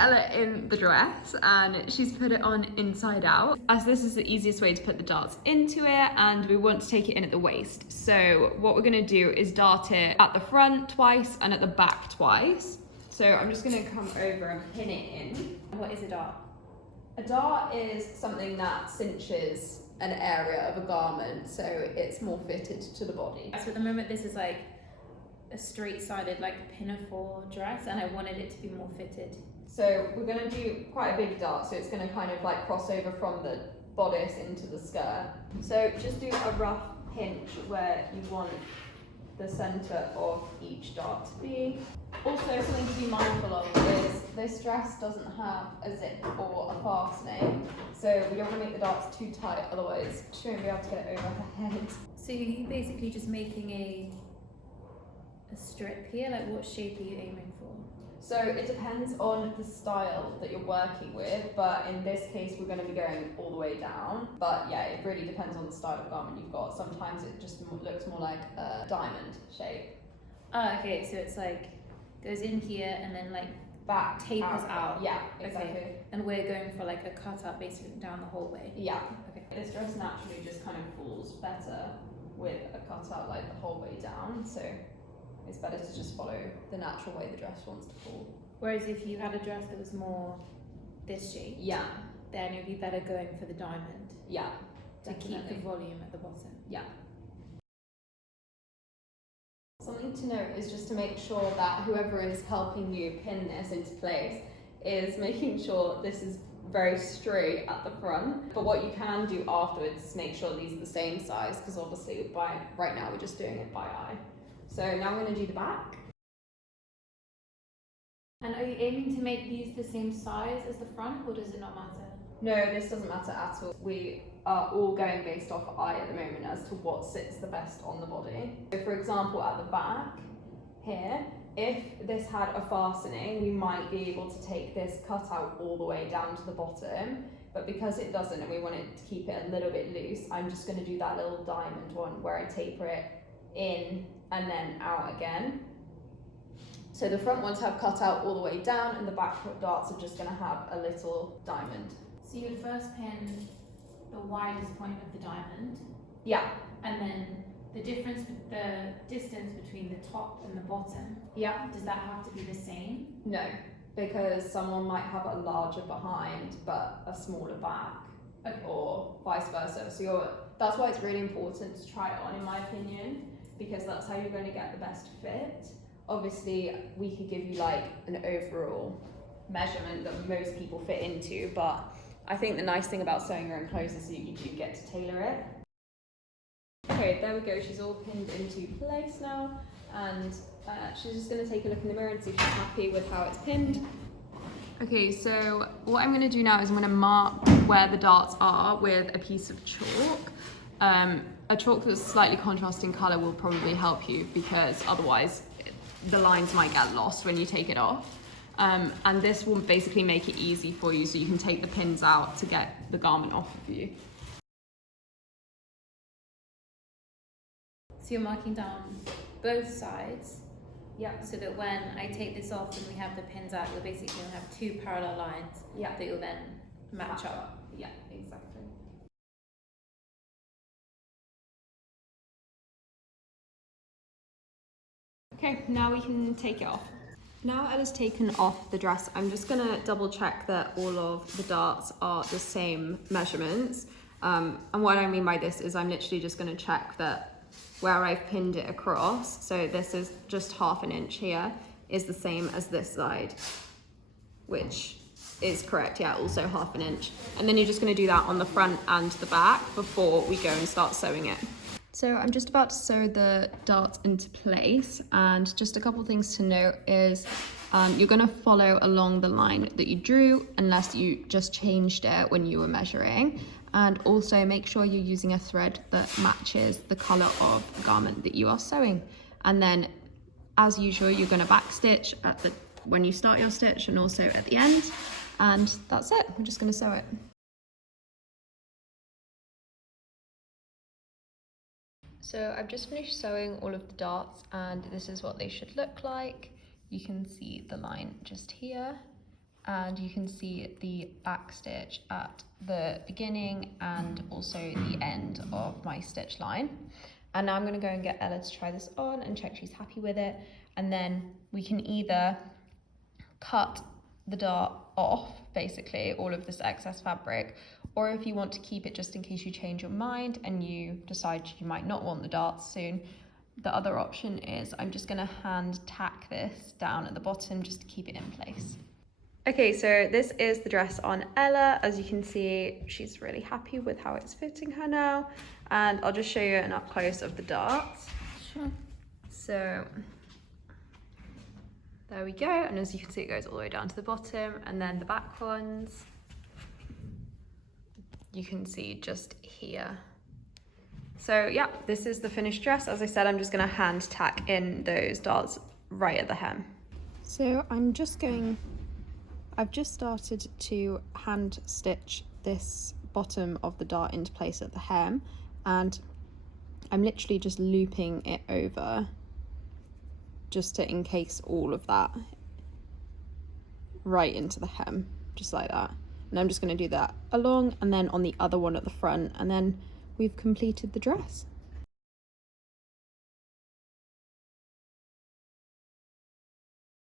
Ella in the dress and she's put it on inside out, as this is the easiest way to put the darts into it, and we want to take it in at the waist. So what we're gonna do is dart it at the front twice and at the back twice. So I'm just gonna come over and pin it in. What is a dart? A dart is something that cinches an area of a garment, so it's more fitted to the body. So at the moment this is like a straight-sided like pinafore dress, and I wanted it to be more fitted. So we're going to do quite a big dart, so it's going to kind of like cross over from the bodice into the skirt. So just do a rough pinch where you want the centre of each dart to be. Also, something to be mindful of is this dress doesn't have a zip or a fastening, so we don't want to make the darts too tight, otherwise she won't be able to get it over her head. So you're basically just making a strip here, like what shape are you aiming for? So it depends on the style that you're working with, but in this case we're going to be going all the way down. But yeah, it really depends on the style of garment you've got. Sometimes it just looks more like a diamond shape. Oh, okay, so it's like goes in here and then like back tapers out. Yeah, exactly. Okay. And we're going for like a cutout basically down the whole way. Yeah. Okay. This dress naturally just kind of falls better with a cutout like the whole way down, so it's better to just follow the natural way the dress wants to fall. Whereas if you had a dress that was more this shape, yeah, then it'd be better going for the diamond. Yeah, to keep the volume at the bottom. Yeah. Something to note is just to make sure that whoever is helping you pin this into place is making sure this is very straight at the front. But what you can do afterwards is make sure these are the same size, because obviously right now we're just doing it by eye. So now we're going to do the back. And are you aiming to make these the same size as the front, or does it not matter? No, this doesn't matter at all. We are all going based off eye at the moment as to what sits the best on the body. So for example, at the back here, if this had a fastening, we might be able to take this cutout all the way down to the bottom, but because it doesn't and we want it to keep it a little bit loose, I'm just going to do that little diamond one where I taper it in and then out again. So the front ones have cut out all the way down, and the back darts are just going to have a little diamond. So you would first pin the widest point of the diamond. Yeah. And then the distance between the top and the bottom. Yeah. Does that have to be the same? No, because someone might have a larger behind but a smaller back. Okay. Or vice versa. So that's why it's really important to try it on, in my opinion, because that's how you're going to get the best fit. Obviously, we could give you like an overall measurement that most people fit into, but I think the nice thing about sewing your own clothes is that you do get to tailor it. Okay, there we go. She's all pinned into place now, and she's just going to take a look in the mirror and see if she's happy with how it's pinned. Okay, so what I'm going to do now is I'm going to mark where the darts are with a piece of chalk. A chalk that's slightly contrasting colour will probably help you, because otherwise the lines might get lost when you take it off. And this will basically make it easy for you, so you can take the pins out to get the garment off of you. So you're marking down both sides. Yeah. So that when I take this off and we have the pins out, you'll basically have two parallel lines. Yeah. That you'll then match up. Yeah, exactly. Okay, now we can take it off. Now Ella's taken off the dress, I'm just going to double check that all of the darts are the same measurements. And what I mean by this is I'm literally just going to check that where I've pinned it across, so this is just 1/2 inch here, is the same as this side, which is correct, yeah, also 1/2 inch. And then you're just going to do that on the front and the back before we go and start sewing it. So I'm just about to sew the darts into place, and just a couple things to note is you're going to follow along the line that you drew unless you just changed it when you were measuring, and also make sure you're using a thread that matches the colour of the garment that you are sewing. And then as usual you're going to back stitch when you start your stitch and also at the end, and that's it. We're just going to sew it. So I've just finished sewing all of the darts, and this is what they should look like. You can see the line just here, and you can see the back stitch at the beginning and also the end of my stitch line. And now I'm going to go and get Ella to try this on and check she's happy with it, and then we can either cut the dart off, basically all of this excess fabric, or if you want to keep it just in case you change your mind and you decide you might not want the darts soon, the other option is I'm just going to hand tack this down at the bottom just to keep it in place. Okay, so this is the dress on Ella. As you can see, she's really happy with how it's fitting her now, and I'll just show you an up close of the darts. Sure. So there we go, and as you can see, it goes all the way down to the bottom, and then the back ones you can see just here. So yeah, this is the finished dress. As I said, I'm just going to hand tack in those darts right at the hem. So I've just started to hand stitch this bottom of the dart into place at the hem, and I'm literally just looping it over just to encase all of that right into the hem, just like that. And I'm just going to do that along and then on the other one at the front, and then we've completed the dress.